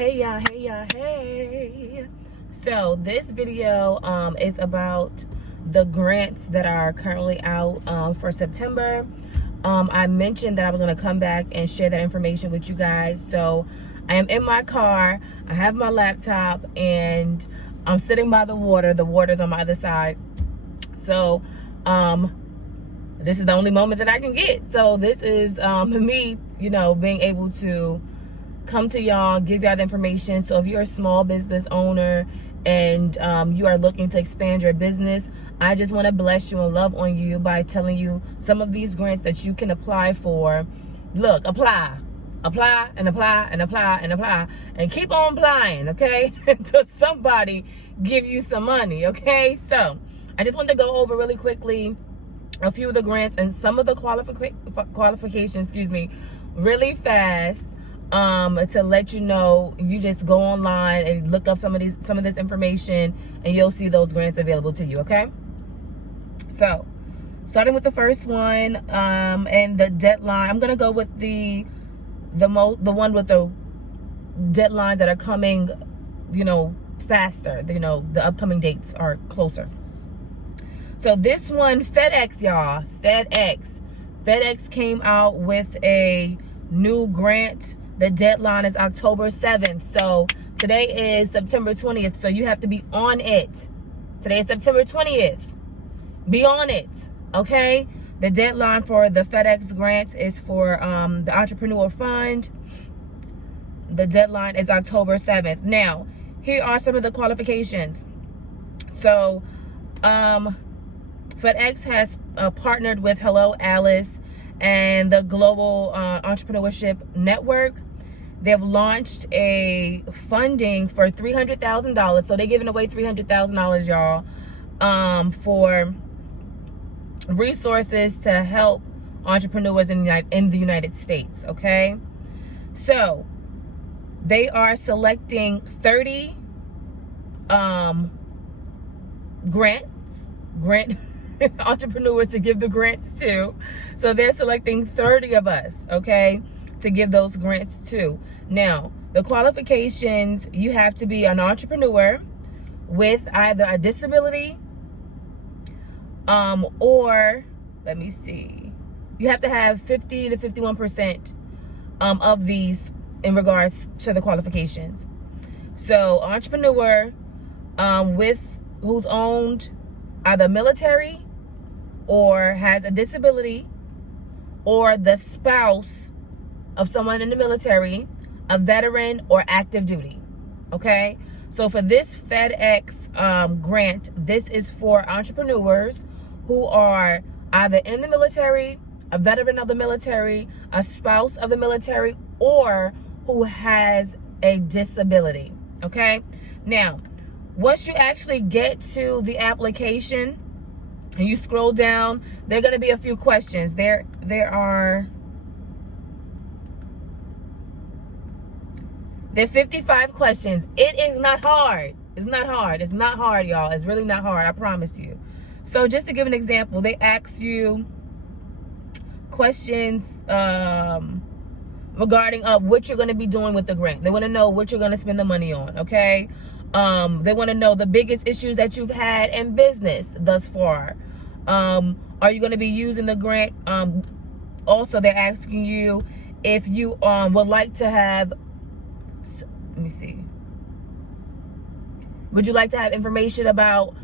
Hey y'all, hey y'all, hey. So this video is about the grants that are currently out for September. I mentioned that I was going to come back and share that information with you guys. So I am in my car, I have my laptop, and I'm sitting by the water. The water's on my other side. So this is the only moment that I can get. So this is me, being able to come to y'all, give y'all the information. So if you're a small business owner and you are looking to expand your business, I just want to bless you and love on you by telling you some of these grants that you can apply for. Look, apply and apply and apply and apply and keep on applying, okay? Until somebody give you some money, okay? So I just wanted to go over really quickly a few of the grants and some of the qualifications, really fast. To let you know, you just go online and look up some of this information and you'll see those grants available to you, okay? So starting with the first one, and the deadline, I'm gonna go with the one with the deadlines that are coming, faster. The upcoming dates are closer. So this one, FedEx, y'all, FedEx came out with a new grant. The deadline is October 7th. So today is September 20th. So you have to be on it. Today is September 20th. Be on it, okay? The deadline for the FedEx Grant is for the Entrepreneur Fund. The deadline is October 7th. Now, here are some of the qualifications. So, FedEx has partnered with Hello Alice and the Global Entrepreneurship Network. They've launched a funding for $300,000. So they're giving away $300,000, y'all, for resources to help entrepreneurs in the United States, okay? So they are selecting 30 grant entrepreneurs to give the grants to. So they're selecting 30 of us, okay, to give those grants to. Now, the qualifications, you have to be an entrepreneur with either a disability or, let me see, you have to have 50 to 51% of these in regards to the qualifications. So entrepreneur who's owned either military or has a disability, or the spouse of someone in the military, a veteran, or active duty, okay? So for this FedEx grant, this is for entrepreneurs who are either in the military, a veteran of the military, a spouse of the military, or who has a disability, okay? Now, once you actually get to the application and you scroll down, there are going to be a few questions. There are 55 questions. It is not hard. It's not hard. It's not hard, y'all. It's really not hard. I promise you. So just to give an example, they ask you questions regarding what you're going to be doing with the grant. They want to know what you're going to spend the money on, okay? They want to know the biggest issues that you've had in business thus far. Are you going to be using the grant? Also, they're asking you if you would like to have, let me see, would you like to have information about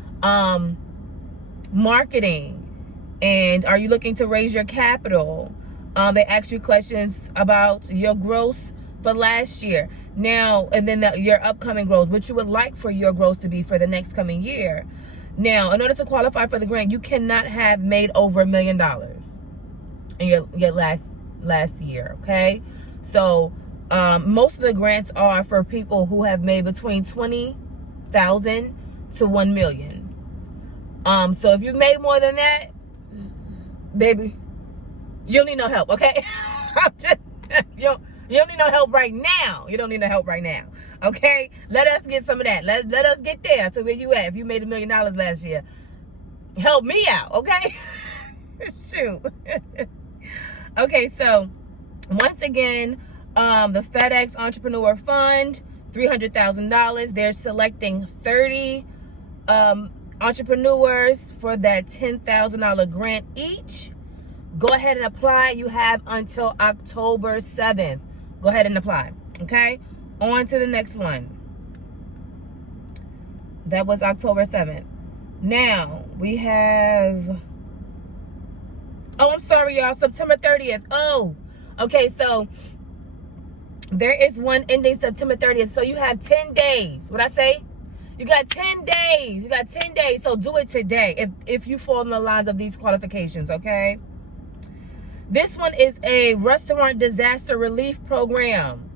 marketing? And are you looking to raise your capital? They ask you questions about your growth for last year. Now, and then your upcoming growth, what you would like for your growth to be for the next coming year. Now, in order to qualify for the grant, you cannot have made over $1 million in your last year, okay? So most of the grants are for people who have made between $20,000 to $1 million. So if you've made more than that, baby, you'll need no help, okay? You don't need no help right now. You don't need no help right now. Okay? Let us get some of that. Let us get there to where you at. If you made $1 million last year, help me out, okay? Shoot. Okay, so once again, the FedEx Entrepreneur Fund, $300,000. They're selecting 30 entrepreneurs for that $10,000 grant each. Go ahead and apply. You have until October 7th. Go ahead and apply. Okay? On to the next one. That was October 7th. Now, we have... Oh, I'm sorry, y'all. September 30th. Oh, okay. So, there is one ending September 30th. So, you have 10 days. What I say? You got 10 days. You got 10 days. So, do it today if you fall in the lines of these qualifications, okay? This one is a restaurant disaster relief program.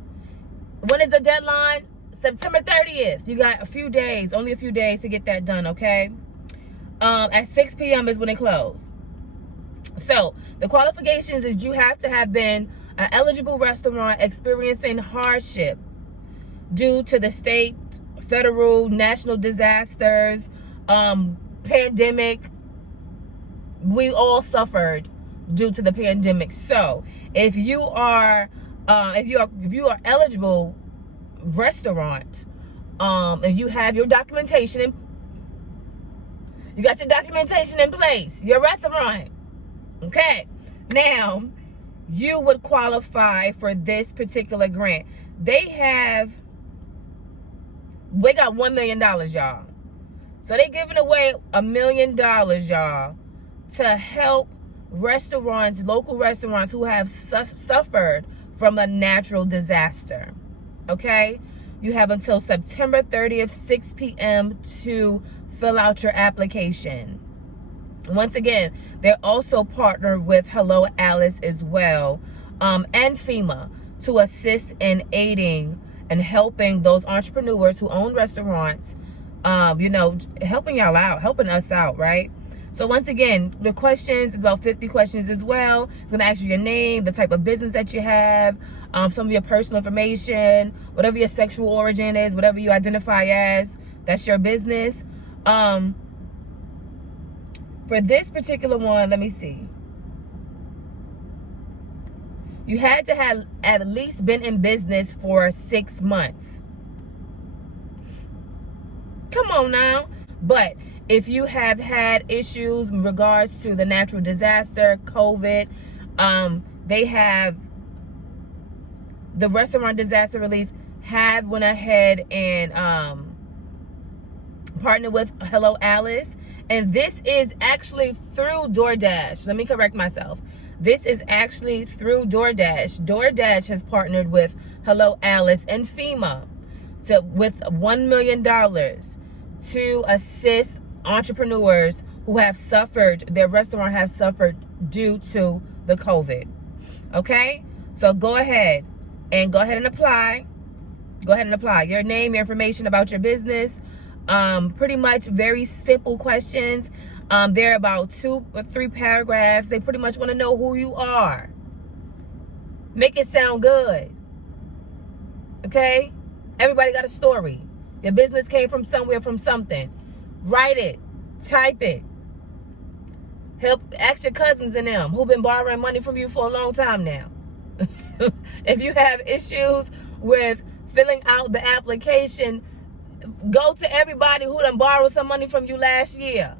When is the deadline? September 30th. You got a few days, only a few days to get that done, okay? At 6 p.m. is when it closes. So, the qualifications is you have to have been an eligible restaurant experiencing hardship due to the state, federal, national disasters, pandemic. We all suffered due to the pandemic. So, if you are eligible restaurant, and you have your documentation you got your documentation in place, your restaurant. Okay, now you would qualify for this particular grant. They got $1 million, y'all. So they giving away $1 million, y'all, to help restaurants, local restaurants who have suffered from a natural disaster. Okay, you have until September 30th, 6 p.m. to fill out your application. Once again, they're also partnered with Hello Alice as well, and FEMA to assist in aiding and helping those entrepreneurs who own restaurants, helping y'all out, helping us out, right? So once again, the questions, about 50 questions as well. It's going to ask you your name, the type of business that you have, some of your personal information, whatever your sexual origin is, whatever you identify as, that's your business. For this particular one, let me see. You had to have at least been in business for 6 months. Come on now. But if you have had issues in regards to the natural disaster, COVID, they have the restaurant disaster relief have went ahead and partnered with Hello Alice. And this is actually through DoorDash. Let me correct myself. This is actually through DoorDash. DoorDash has partnered with Hello Alice and FEMA with $1 million to assist entrepreneurs who have suffered, their restaurant has suffered due to the COVID. Okay? So go ahead and apply. Go ahead and apply. Your name, your information about your business. Pretty much very simple questions. They're about 2 or 3 paragraphs. They pretty much want to know who you are. Make it sound good. Okay? Everybody got a story. Your business came from somewhere, from something. Write it. Type it. Help, ask your cousins and them who've been borrowing money from you for a long time now. If you have issues with filling out the application, go to everybody who done borrowed some money from you last year.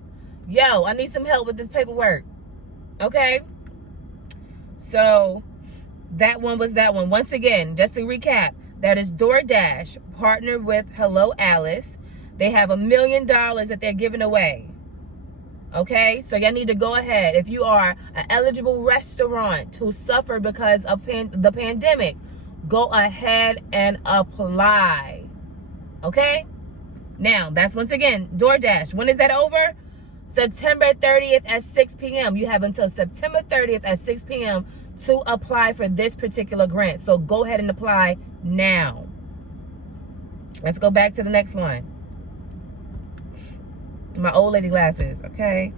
Yo, I need some help with this paperwork. Okay? So, that one was that one. Once again, just to recap, that is DoorDash, partnered with Hello Alice. They have $1 million that they're giving away. Okay? So, y'all need to go ahead. If you are an eligible restaurant who suffered because of the pandemic, go ahead and apply. Okay? Now, that's once again, DoorDash. When is that over? September 30th at 6 p.m. You have until September 30th at 6 p.m. to apply for this particular grant. So go ahead and apply now. Let's go back to the next one. My old lady glasses, okay?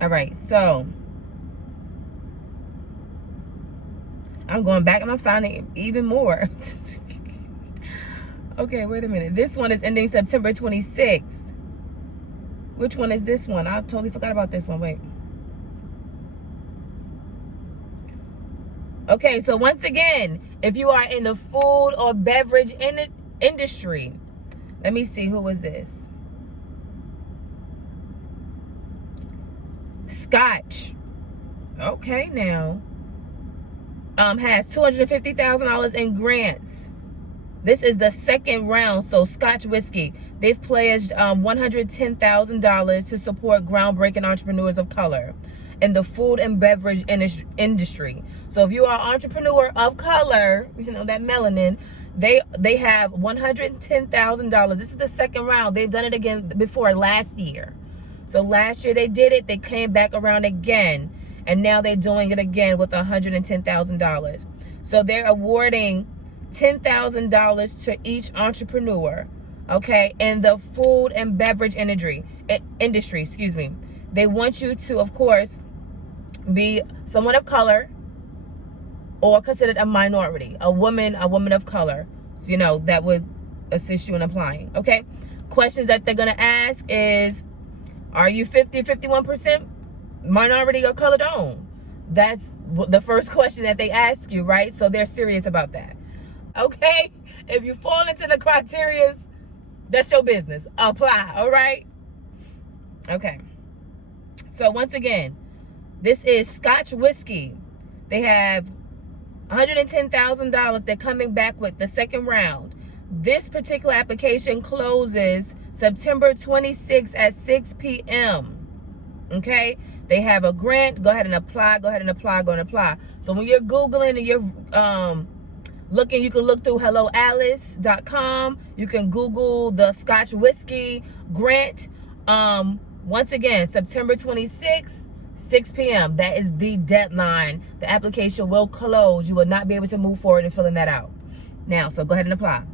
All right, so I'm going back and I'm finding even more. Okay, wait a minute. This one is ending September 26th. Which one is this one? I totally forgot about this one. Wait. Okay, so once again, if you are in the food or beverage industry. Let me see, who is this? Scotch. Okay, now. Has $250,000 in grants. This is the second round. So Scotch whiskey, they've pledged $110,000 to support groundbreaking entrepreneurs of color in the food and beverage industry. So if you are an entrepreneur of color, you know, that melanin, they have $110,000. This is the second round. They've done it again before last year. So last year they did it. They came back around again. And now they're doing it again with $110,000. So they're awarding $10,000 to each entrepreneur, okay, in the food and beverage industry, excuse me. They want you to, of course, be someone of color or considered a minority, a woman of color. So, you know, that would assist you in applying, okay? Questions that they're going to ask is, are you 51% minority or colored owned? That's the first question that they ask you, right? So they're serious about that, okay? If you fall into the criteria, that's your business. Apply, all right? Okay. So once again, this is Scotch whiskey. They have $110,000 they're coming back with the second round. This particular application closes September 26th at 6 p.m. Okay, they have a grant. Go ahead and apply. Go ahead and apply. Go and apply. So when you're Googling and you're looking, you can look through helloalice.com. You can Google the Scotch whiskey grant. Once again, September 26th, 6 p.m. That is the deadline. The application will close. You will not be able to move forward in filling that out now. So go ahead and apply.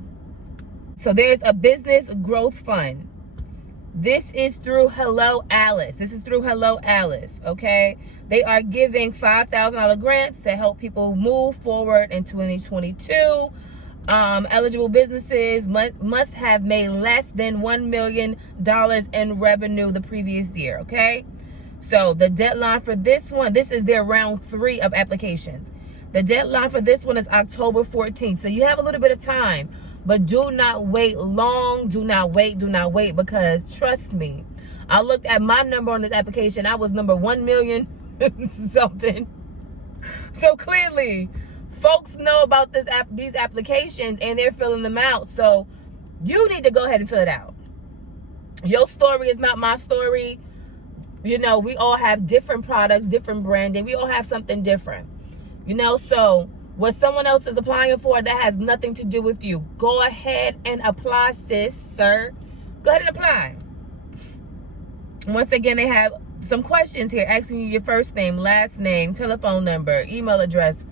So there's a business growth fund. This is through Hello Alice. This is through Hello Alice, okay? They are giving $5,000 grants to help people move forward in 2022. Eligible businesses must have made less than $1 million in revenue the previous year, okay? So the deadline for this one, this is their round 3 of applications. The deadline for this one is October 14th. So you have a little bit of time. But do not wait long. Do not wait, because trust me, I looked at my number on this application. I was number 1 million something. So clearly, folks know about these applications and they're filling them out. So you need to go ahead and fill it out. Your story is not my story. You know, we all have different products, different branding. We all have something different. You know, so what someone else is applying for, that has nothing to do with you. Go ahead and apply, sis, sir. Go ahead and apply. Once again, they have some questions here asking you your first name, last name, telephone number, email address.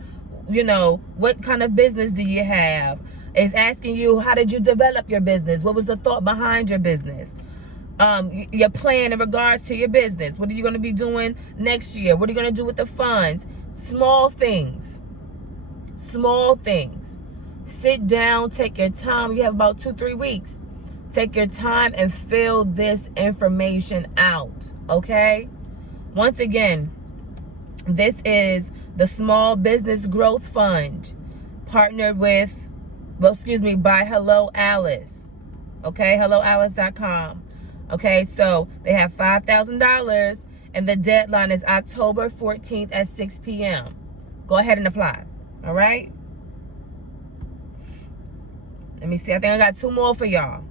You know, what kind of business do you have? It's asking you, how did you develop your business? What was the thought behind your business? Your plan in regards to your business. What are you going to be doing next year? What are you going to do with the funds? Small things. Small things. Sit down, take your time. You have about 2-3 weeks. Take your time and fill this information out, okay? Once again, this is the Small Business Growth Fund, partnered with, by Hello Alice, okay? HelloAlice.com, okay? So they have $5,000, and the deadline is October 14th at 6 p.m. Go ahead and apply. All right. Let me see. I think I got 2 more for y'all.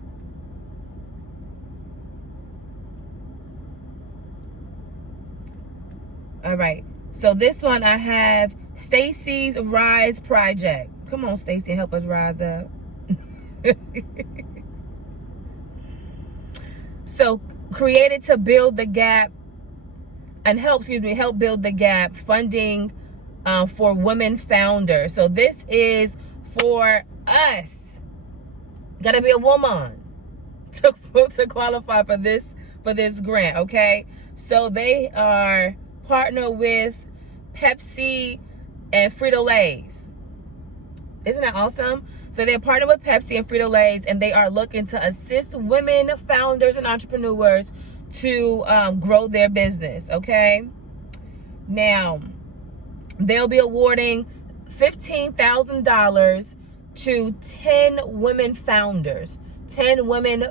All right. So this one I have Stacy's Rise Project. Come on, Stacy, help us rise up. So created to build the gap and help build the gap funding for women founders. So this is for us. Gotta be a woman to qualify for this grant, okay? So they are partnered with Pepsi and Frito-Lay's. Isn't that awesome? So they're partnered with Pepsi and Frito-Lay's, and they are looking to assist women founders and entrepreneurs to grow their business, okay? Now, they'll be awarding $15,000 to 10 women founders, 10 women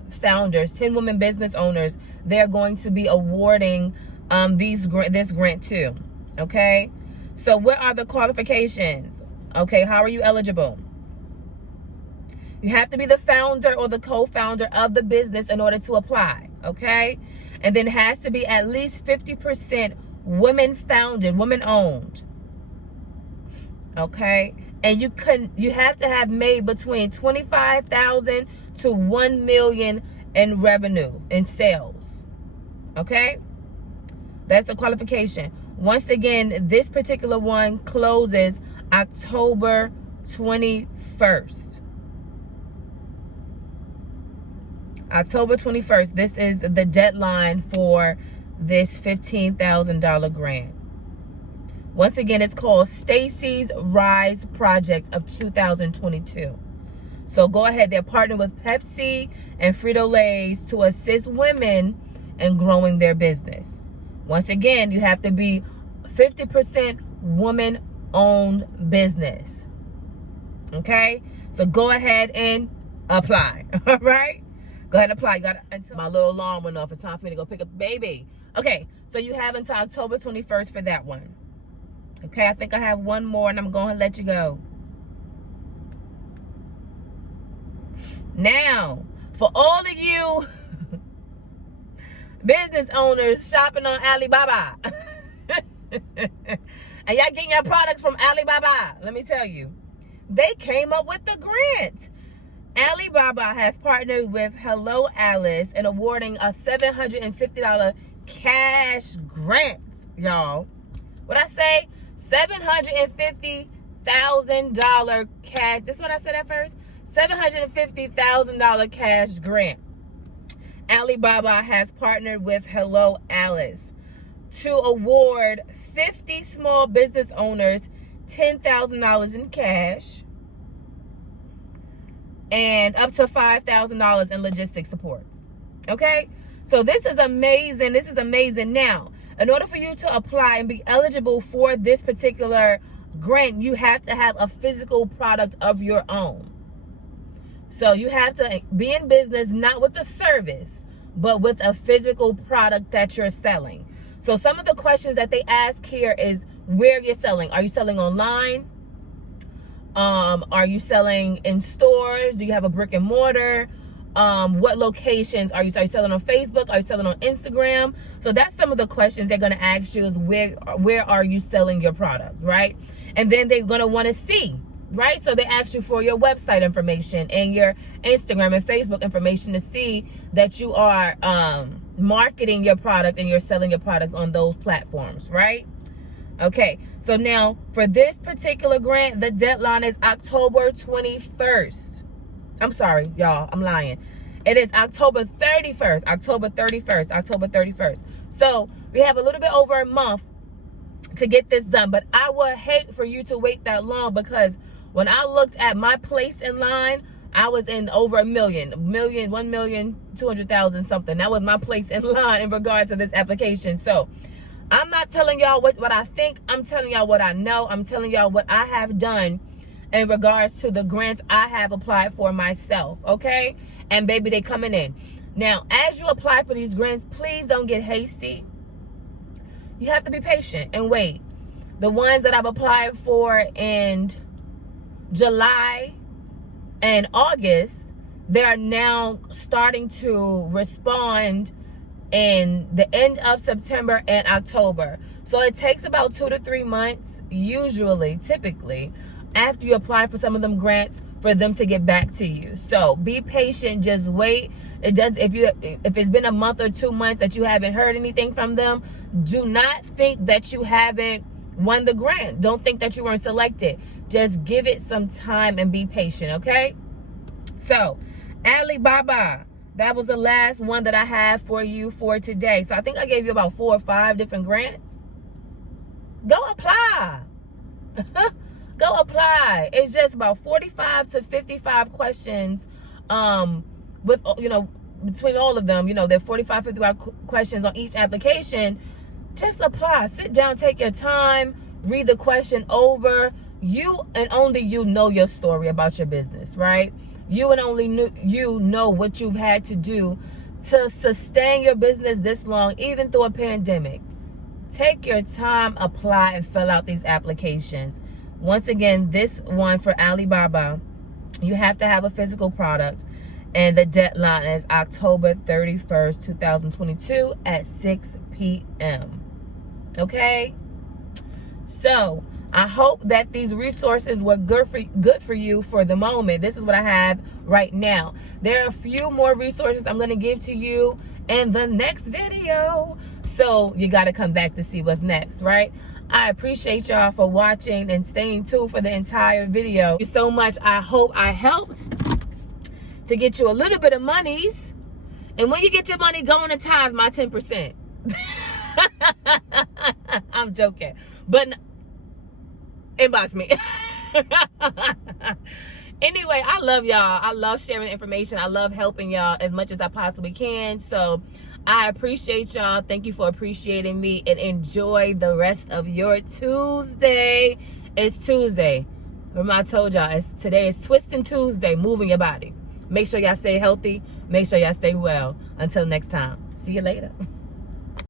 business owners. They're going to be awarding this grant to. Okay, so what are the qualifications? Okay, how are you eligible? You have to be the founder or the co-founder of the business in order to apply. Okay, and then it has to be at least 50% women founded, women owned. Okay, and you have to have made between 25,000 to 1 million in revenue, in sales. Okay, that's the qualification. Once again, this particular one closes October 21st. October 21st. This is the deadline for this $15,000 grant. Once again, it's called Stacy's Rise Project of 2022. So go ahead. They're partnered with Pepsi and Frito-Lay's to assist women in growing their business. Once again, you have to be 50% woman-owned business. Okay? So go ahead and apply. All right? Go ahead and apply. You got until my little alarm went off. It's time for me to go pick up the baby. Okay, so you have until October 21st for that one. Okay, I think I have one more, and I'm going to let you go. Now, for all of you business owners shopping on Alibaba, and y'all getting your products from Alibaba, let me tell you, they came up with the grant. Alibaba has partnered with Hello Alice in awarding a $750 cash grant, y'all. What I say? $750,000 cash. This is what I said at first. $750,000 cash grant. Alibaba has partnered with Hello Alice to award 50 small business owners $10,000 in cash and up to $5,000 in logistics support. Okay? So this is amazing. This is amazing. Now, in order for you to apply and be eligible for this particular grant, you have to have a physical product of your own. So you have to be in business not with a service, but with a physical product that you're selling. So some of the questions that they ask here is where you're selling. Are you selling online? Are you selling in stores? Do you have a brick and mortar? What locations are you selling on Facebook? Are you selling on Instagram? So that's some of the questions they're going to ask you is where are you selling your products, right? And then they're going to want to see, right? So they ask you for your website information and your Instagram and Facebook information to see that you are marketing your product and you're selling your products on those platforms, right? Okay, so now for this particular grant, the deadline is October 21st. I'm sorry, y'all, I'm lying. It is October 31st, October 31st. So we have a little bit over a month to get this done, but I would hate for you to wait that long because when I looked at my place in line, I was in over 1,200,000 something. That was my place in line in regards to this application. So I'm not telling y'all what I think. I'm telling y'all what I know. I'm telling y'all what I have done in regards to the grants I have applied for myself, okay? And baby, they coming in. Now, as you apply for these grants, please don't get hasty. You have to be patient and wait. The ones that I've applied for in July and August, they are now starting to respond in the end of September and October. So it takes about 2 to 3 months, usually, typically, after you apply for some of them grants for them to get back to you. So be patient, just wait. It does if it's been a month or 2 months that you haven't heard anything from them, do not think that you haven't won the grant. Don't think that you weren't selected. Just give it some time and be patient, okay? So, Alibaba, that was the last one that I have for you for today. So I think I gave you about 4 or 5 different grants. Go apply. Go apply. It's just about 45 to 55 questions with, between all of them. There are 45, 55 questions on each application. Just apply. Sit down, take your time, read the question over, you and only you know your story about your business, right? You and only you know what you've had to do to sustain your business this long, even through a pandemic. Take your time, apply, and fill out these applications. Once again, this one for Alibaba, you have to have a physical product, and the deadline is October 31st, 2022 at 6 p.m. Okay? So, I hope that these resources were good for you for the moment. This is what I have right now. There are a few more resources I'm going to give to you in the next video. So you got to come back to see what's next, right? I appreciate y'all for watching and staying tuned for the entire video. Thank you so much. I hope I helped to get you a little bit of monies. And when you get your money, go on and tithe my 10%. I'm joking. But inbox me. Anyway, I love y'all. I love sharing information. I love helping y'all as much as I possibly can. So I appreciate y'all. Thank you for appreciating me, and enjoy the rest of your Tuesday. It's Tuesday. Remember I told y'all, today is Twisting Tuesday, moving your body. Make sure y'all stay healthy. Make sure y'all stay well. Until next time. See you later.